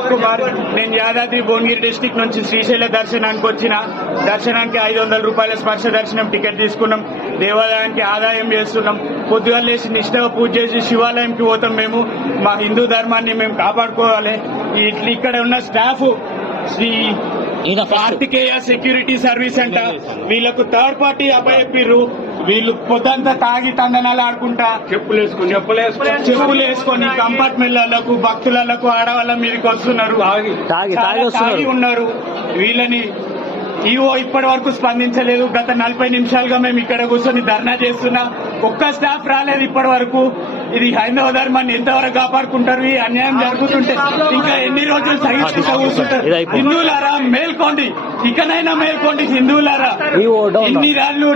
భరత్ కుమార్. నేను యాదాద్రి భువనగిరి డిస్టిక్ నుంచి శ్రీశైల దర్శనానికి వచ్చిన. దర్శనానికి 500 రూపాయల స్పర్శ దర్శనం టికెట్ తీసుకున్నాం. దేవాలయానికి ఆదాయం చేస్తున్నాం. పొద్దుగా లేచి నిష్ఠగా పూజ చేసి శివాలయంకి పోతాం. మేము మా హిందూ ధర్మాన్ని మేము కాపాడుకోవాలి. ఇక్కడ ఉన్న staff Shri Karthikeya security service అంట, వీళ్ళకు థర్డ్ పార్టీ అప్పచెప్పిర్రు. వీళ్ళు పొద్దంతా తాగి తందనాలు ఆడుకుంటా చెప్పులు వేసుకొని కంపార్ట్మెంట్లకు భక్తులకు ఆడవాళ్ళ మీదకి వస్తున్నారు, తాగి ఉన్నారు. వీళ్ళని ఈవో ఇప్పటి వరకు స్పందించలేదు. గత 40 నిమిషాలుగా మేము ఇక్కడ కూర్చొని ధర్నా చేస్తున్నా. ఒక్క స్టాఫ్ రాలేదు ఇప్పటి వరకు. ఇది హైందవ ధర్మాన్ని ఎంతవరకు కాపాడుకుంటారు? ఈ అన్యాయం జరుగుతుంటే ఇంకా ఎన్ని రోజులు సహించుకుంటూ కూర్చుంటారు? హిందువులారా మేల్కోండి, ఇకనైనా మేల్కోండి హిందువులారా. ఎన్ని రాళ్ళు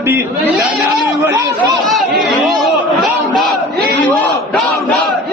ధర్నాలు